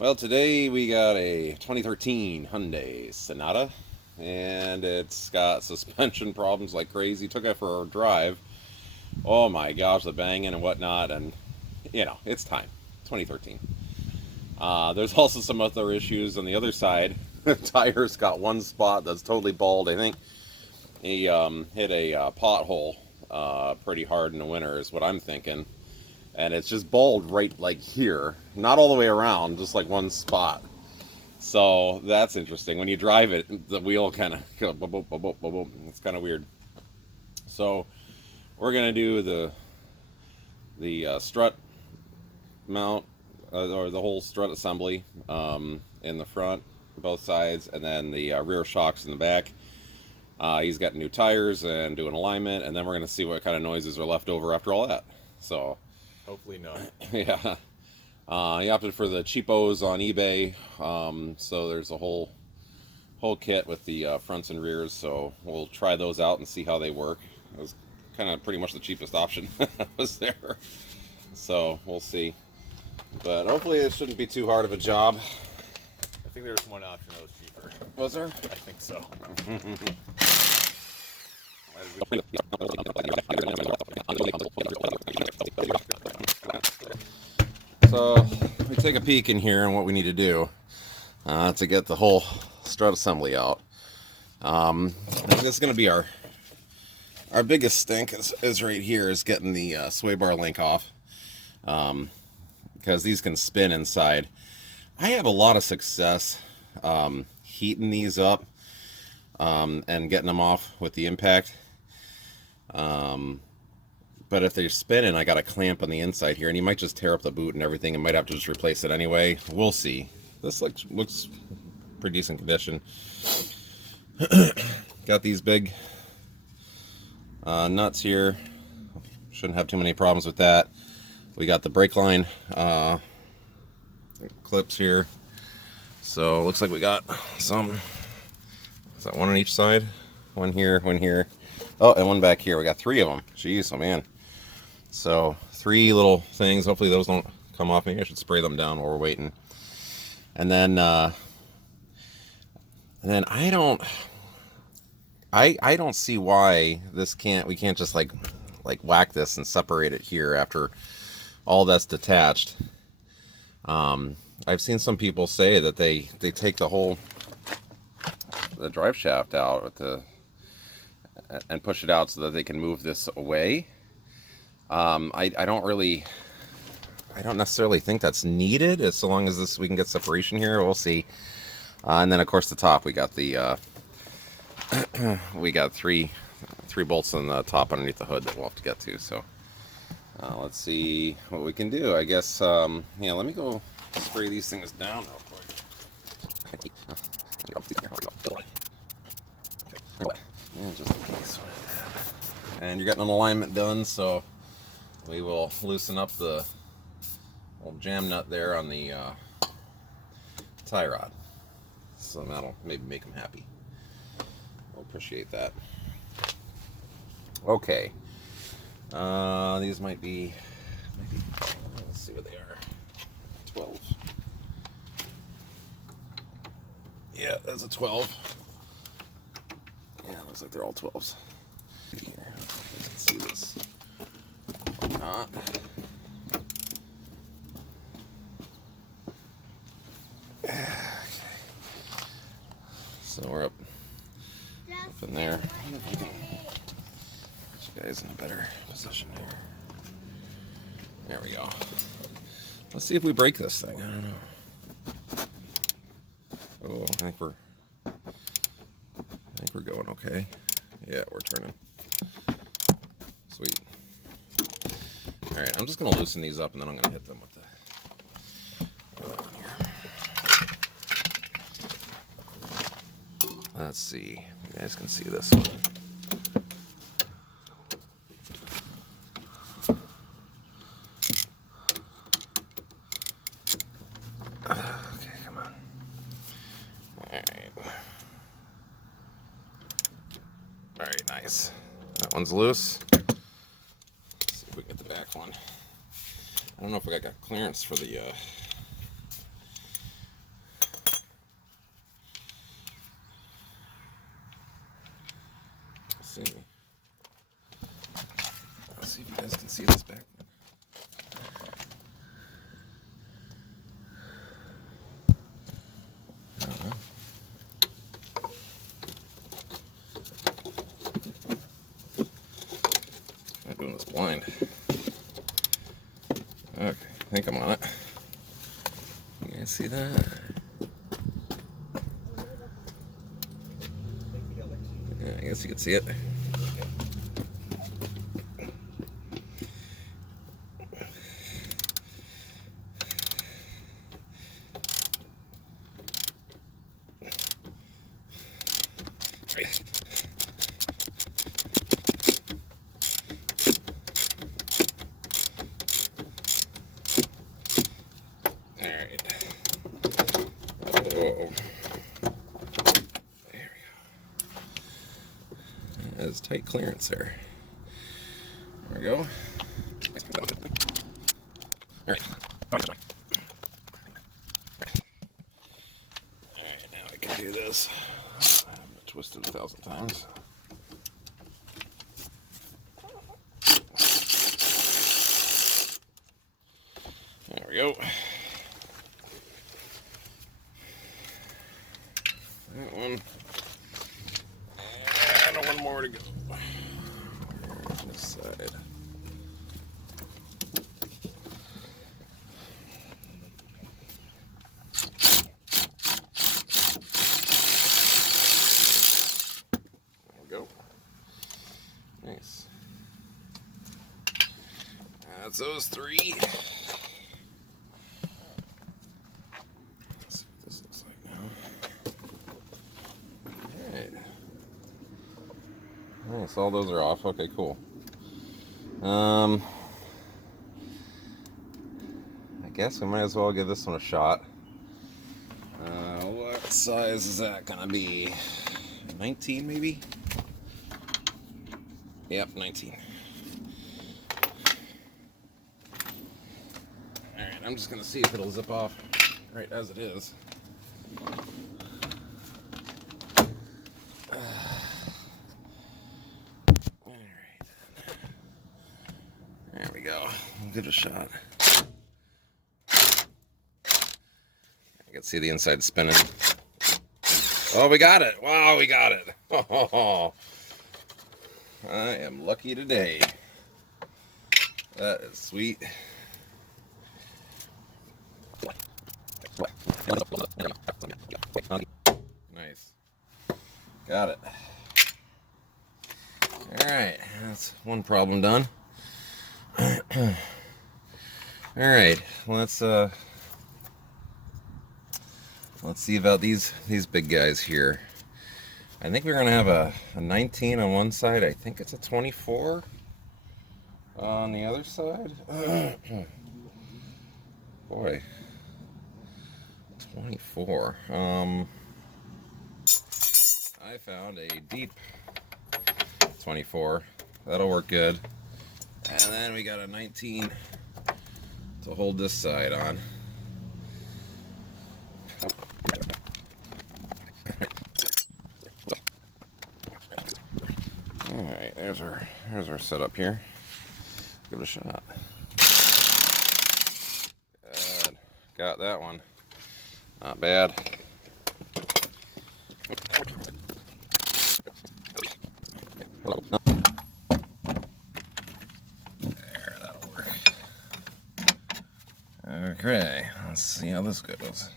Well, today we got a 2013 Hyundai Sonata, and it's got suspension problems like crazy. Took it for a drive. Oh my gosh, the banging and whatnot, and it's time. 2013. There's also some other issues on the other side. The tire's got one spot that's totally bald. I think he hit a pothole pretty hard in the winter, is what I'm thinking. And it's just bald right like here, not all the way around, just like one spot. So that's interesting. When you drive it, the wheel kind of go boop, boop, boop, boop, boop, boop. It's kind of weird. So we're gonna do the strut mount, or the whole strut assembly, in the front, both sides, and then the rear shocks in the back. He's got new tires and doing alignment, and then we're gonna see what kind of noises are left over after all that. So Hopefully none. yeah. He opted for the cheapos on eBay, so there's a whole kit with the fronts and rears. So we'll try those out and see how they work. It was kind of pretty much the cheapest option was there, so we'll see. But hopefully it shouldn't be too hard of a job. I think there was one option that was cheaper. Was there? I think so. So we take a peek in here and what we need to do to get the whole strut assembly out. This is going to be our biggest stink is right here, is getting the sway bar link off, because these can spin inside. I have a lot of success heating these up and getting them off with the impact. But if they're spinning, I got a clamp on the inside here, and you might just tear up the boot and everything, and might have to just replace it anyway. We'll see. This looks pretty decent condition. Got these big nuts here. Shouldn't have too many problems with that. We got the brake line clips here. So looks like we got some. Is that one on each side? One here, one here. Oh, and one back here. We got three of them. Jeez, oh man. So 3 little things. Hopefully those don't come off. Maybe I should spray them down while we're waiting. And then I don't see why we can't just like whack this and separate it here after all that's detached. I've seen some people say that they take the drive shaft out with and push it out so that they can move this away. I don't necessarily think that's needed, as so long as we can get separation here. We'll see. And then of course the top, we got the we got three bolts on the top underneath the hood that we'll have to get to. So let's see what we can do. I guess yeah, let me go spray these things down real quick. Yeah, just in case. And you're getting an alignment done, so we will loosen up the old jam nut there on the tie rod. So that'll maybe make them happy. We'll appreciate that. Okay. These might be, let's see what they are. 12. Yeah, that's a 12. Yeah, looks like they're all 12s. Here, let's see this. Or not. Okay. So we're up in there. Get you guys in a better position here. There we go. Let's see if we break this thing. I don't know. Oh, I think we're going okay. Yeah, we're turning. Sweet. All right, I'm just gonna loosen these up and then I'm gonna hit them with the other one here. Let's see. You guys can see this one. Okay, come on. All right. All right, nice. That one's loose. Let's see if we can get the back one. I don't know if I got clearance for the this blind. Okay, I think I'm on it. You guys see that? Yeah, I guess you can see it. Alright. Whoa. There we go. That's tight clearance there. There we go. Alright. Alright, now I can do this. I haven't twisted 1,000 times. There we go. That one. And one more to go. This side. There we go. Nice. That's those three. Nice, all those are off. Okay, cool. I guess we might as well give this one a shot. What size is that gonna be? 19 maybe? Yep, 19. Alright, I'm just gonna see if it'll zip off right as it is. There we go. We'll give it a shot. I can see the inside spinning. Oh, we got it. Wow, we got it. Oh, I am lucky today. That is sweet. Nice. Got it. Alright, that's one problem done. Alright, let's see about these big guys here. I think we're gonna have a 19 on one side. I think it's a 24 on the other side. Boy, 24. I found a deep 24. That'll work good. And then we got a 19 to hold this side on. Alright, there's our setup here. Give it a shot. Good. Got that one. Not bad. There, that'll work. Okay, let's see how this goes.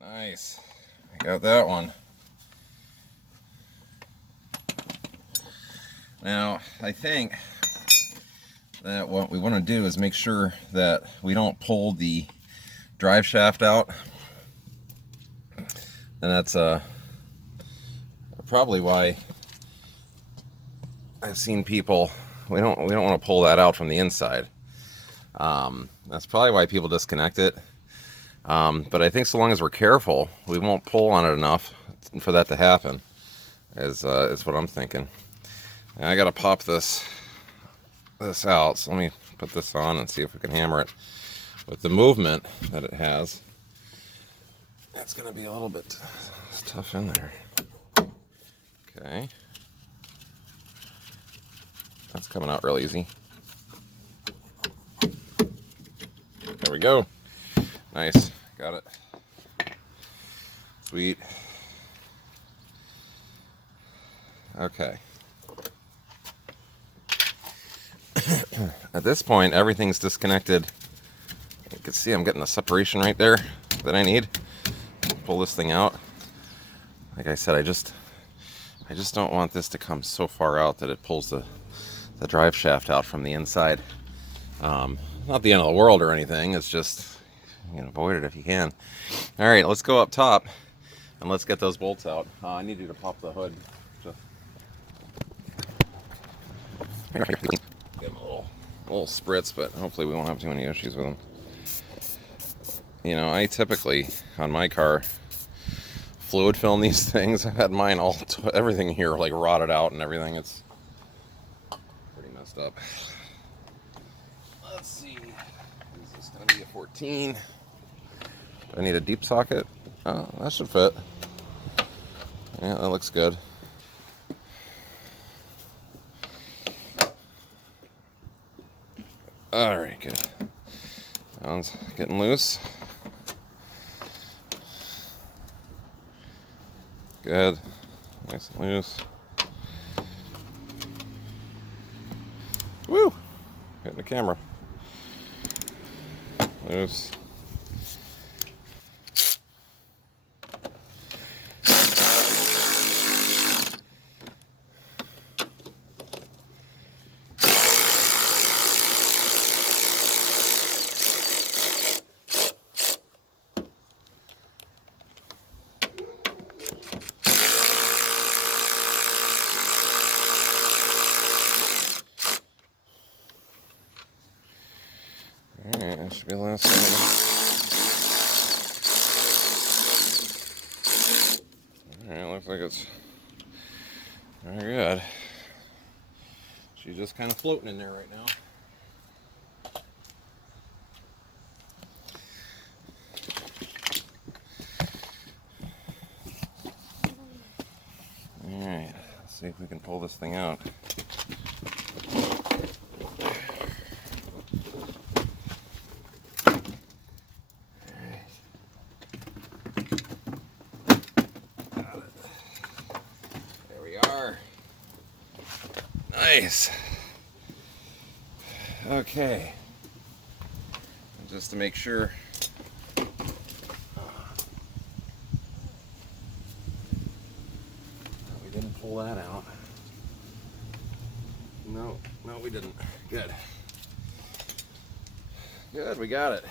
Nice. I got that one. Now, I think that what we want to do is make sure that we don't pull the drive shaft out. And that's probably why I've seen people, we don't want to pull that out from the inside. That's probably why people disconnect it. But I think so long as we're careful, we won't pull on it enough for that to happen, is what I'm thinking. And I gotta pop this out, so let me put this on and see if we can hammer it. With the movement that it has, it's gonna be a little bit tough in there. Okay. That's coming out real easy. There we go. Nice. Got it. Sweet. Okay. At this point, everything's disconnected. You can see I'm getting the separation right there that I need. Pull this thing out. Like I said, I just don't want this to come so far out that it pulls the drive shaft out from the inside. Not the end of the world or anything. It's just, you can avoid it if you can. All right, let's go up top and let's get those bolts out. I need you to pop the hood. Just give them a little spritz, but hopefully we won't have too many issues with them. You know, I typically, on my car, fluid film these things. I've had mine everything here like rotted out and everything. It's pretty messed up. Let's see. Is this going to be a 14? Do I need a deep socket? Oh, that should fit. Yeah, that looks good. Alright, good. That one's getting loose. Good. Nice and loose. Woo! Hitting the camera. Loose. Alright, that should be the last one. Alright, looks like it's very good. She's just kind of floating in there right now. Alright, let's see if we can pull this thing out. Nice. Okay. And just to make sure. We didn't pull that out. No, we didn't. Good. Good, we got it.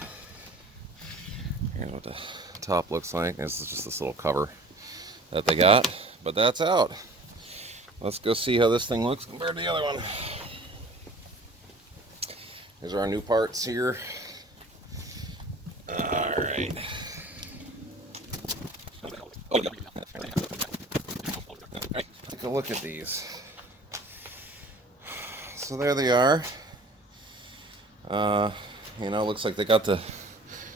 Here's what the top looks like. This is just this little cover that they got, but that's out. Let's go see how this thing looks compared to the other one. Here's our new parts here. All right. Take a look at these. So there they are. You know, looks like they got the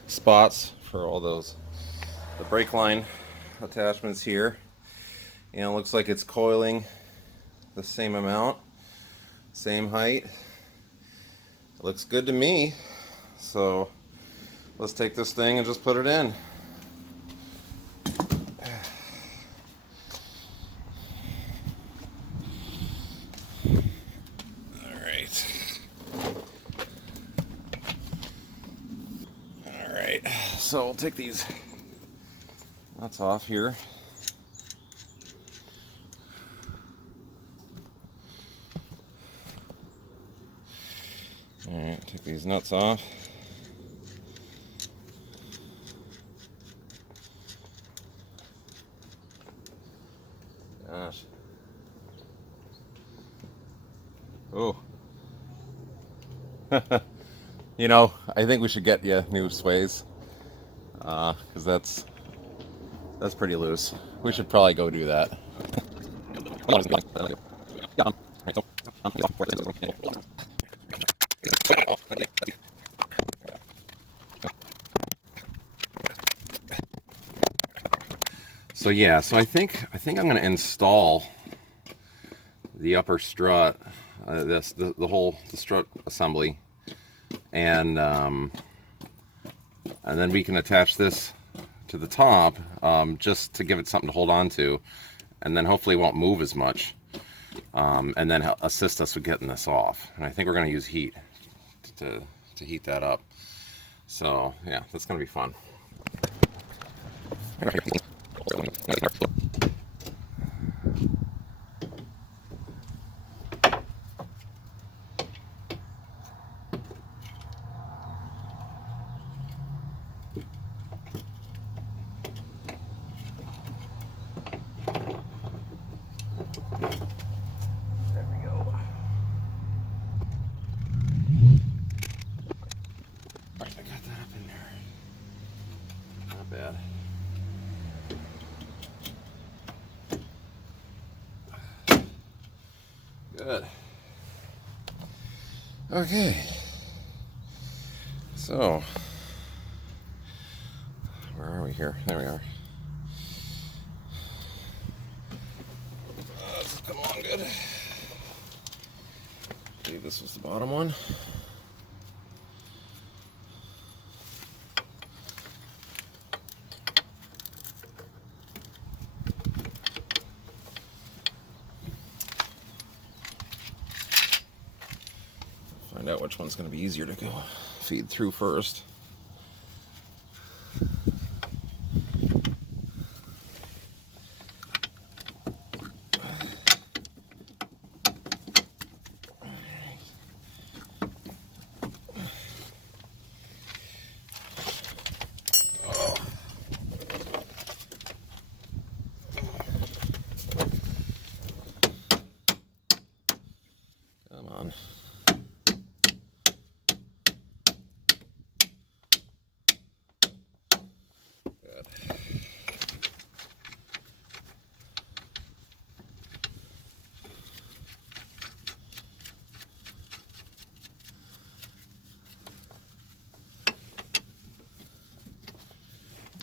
spots for all those, the brake line attachments here. You know, looks like it's coiling the same amount, same height. It looks good to me. So let's take this thing and just put it in. All right, so we'll take these nuts off here. Alright, take these nuts off. Gosh. Oh. You know, I think we should get you new sways. Because that's pretty loose. We should probably go do that. So yeah, so I think I'm going to install the upper strut, the whole strut assembly, and then we can attach this to the top, just to give it something to hold on to, and then hopefully it won't move as much. and then assist us with getting this off. And I think we're going to use heat to heat that up. So yeah, that's going to be fun. Bad. Good. Okay. So, where are we here? There we are. Come on, good. I believe this was the bottom one. Find out which one's going to be easier to go feed through first. Come on.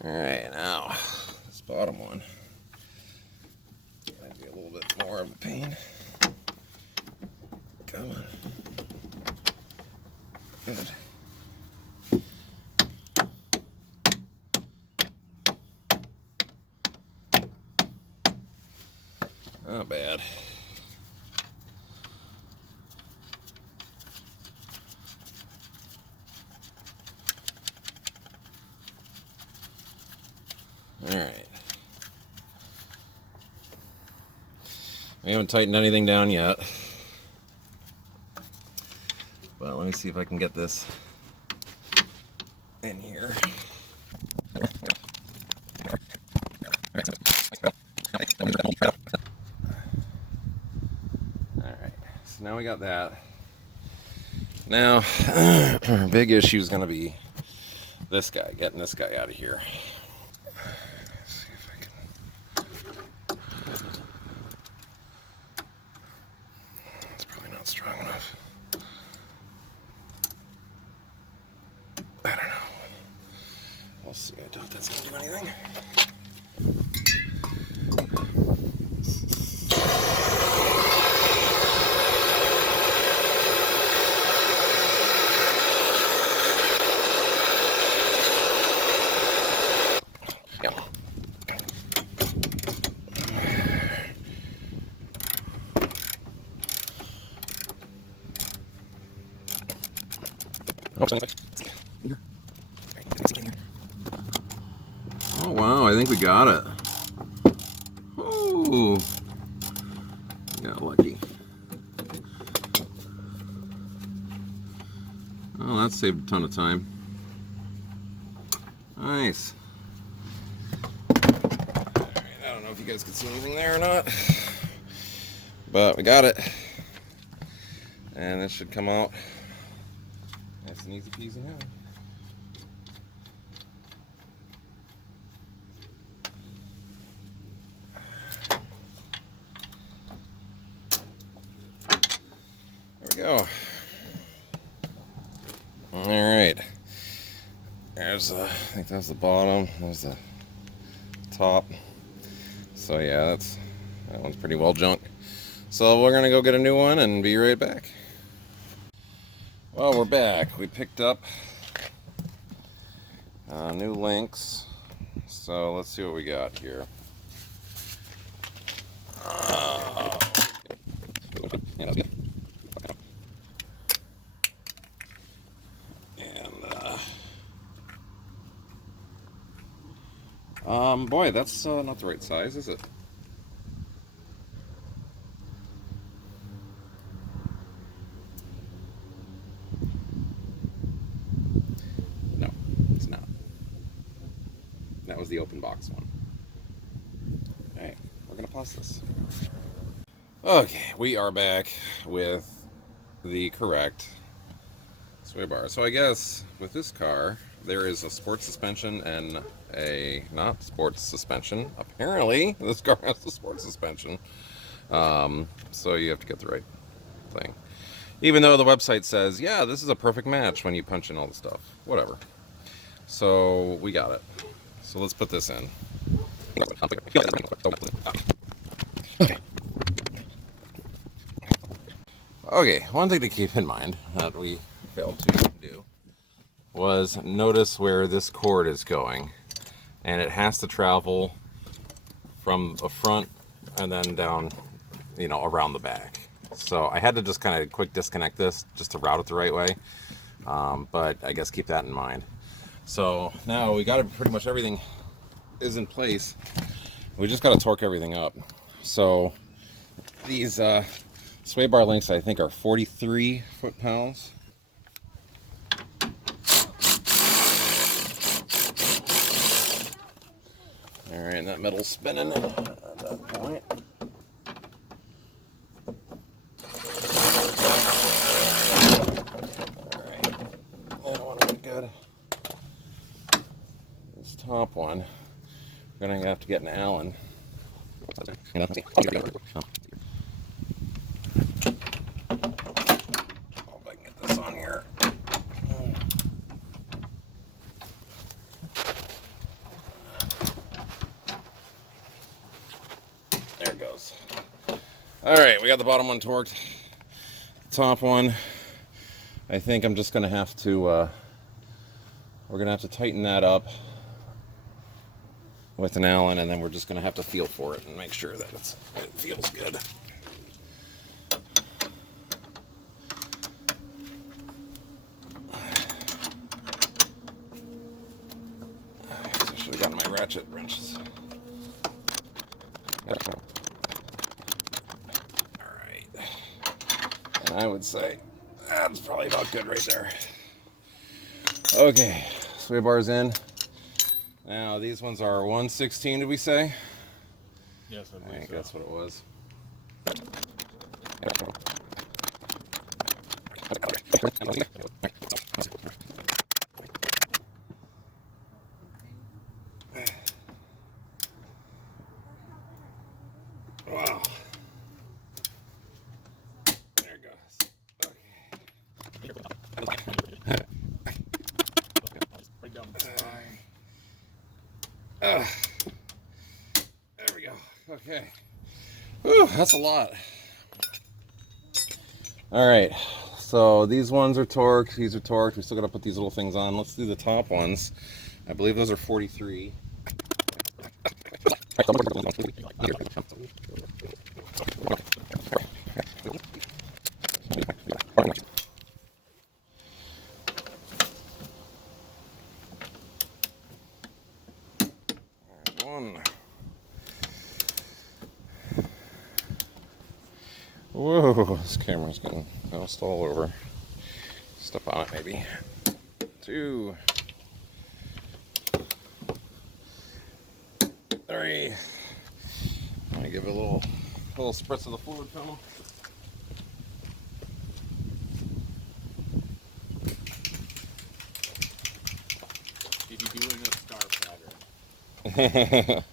All right, now this bottom one might be a little bit more of a pain. Come on. Good. Not bad. All right. We haven't tightened anything down yet. But let me see if I can get this in here. Alright, so now we got that. Now, our big issue is going to be this guy, getting this guy out of here. Let's see if I can. It's probably not strong enough. I don't know. We'll see. I doubt that's going to do anything. Oh wow, I think we got it. Oh, got lucky. Oh, that saved a ton of time. Nice. Alright, I don't know if you guys can see anything there or not, but we got it. And this should come out nice and easy peasy now. Go. All right. There's I think that's the bottom. There's the top. So yeah, that one's pretty well junk. So we're gonna go get a new one and be right back. Well, we're back. We picked up new links. So let's see what we got here. Boy, that's not the right size, is it? No, it's not. That was the open box one. Alright, we're gonna pause this. Okay, we are back with the correct sway bar. So I guess with this car, there is a sports suspension and a not sports suspension. Apparently, this car has a sports suspension. So you have to get the right thing. Even though the website says, yeah, this is a perfect match when you punch in all the stuff. Whatever. So we got it. So let's put this in. Okay, one thing to keep in mind that we failed to do was notice where this cord is going. And it has to travel from the front and then down, around the back. So I had to just kind of quick disconnect this just to route it the right way. But I guess keep that in mind. So now we got pretty much everything is in place. We just got to torque everything up. So these sway bar links, I think, are 43 foot-pounds. All right, and that metal's spinning at that point. All right, that one went good. This top one, we're gonna have to get an Allen. Oh, if I can get this on here. There it goes. All right, we got the bottom one torqued. The top one, I think I'm just gonna have to. We're gonna have to tighten that up with an Allen, and then we're just gonna have to feel for it and make sure that it feels good. I should have gotten my ratchet wrenches. Alright. And I would say that's probably about good right there. Okay, sway bar's in. Now these ones are 1/16, did we say? Yes, I I believe think so. that's what it was. Wow. There it goes. Right down the spine. There we go. Okay. Whew, that's a lot. All right. So these ones are torqued. These are torqued. We still got to put these little things on. Let's do the top ones. I believe those are 43. One. Whoa, this camera's getting bounced all over. Step on it, maybe. 2. 3. I'm gonna give it a little spritz of the fluid film. Did you do in a star pattern?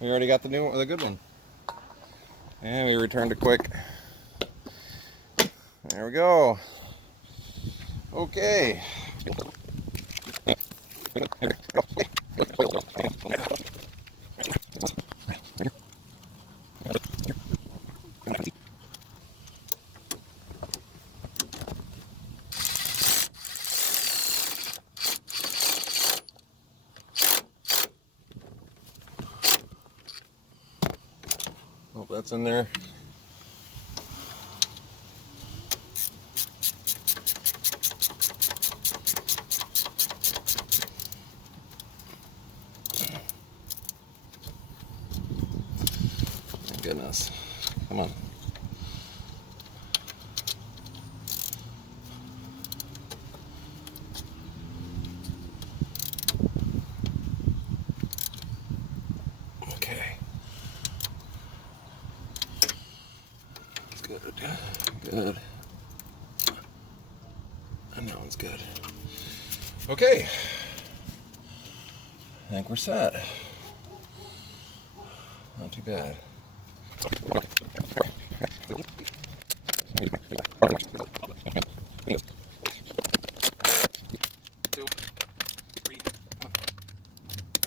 We already got the good one. And we returned it quick. There we go. Okay. Hope that's in there. Good. And that one's good. Okay. I think we're set. Not too bad. 2, 3,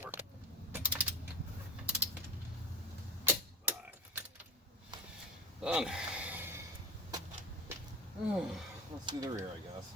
4, 5. Done. Let's do the rear, I guess.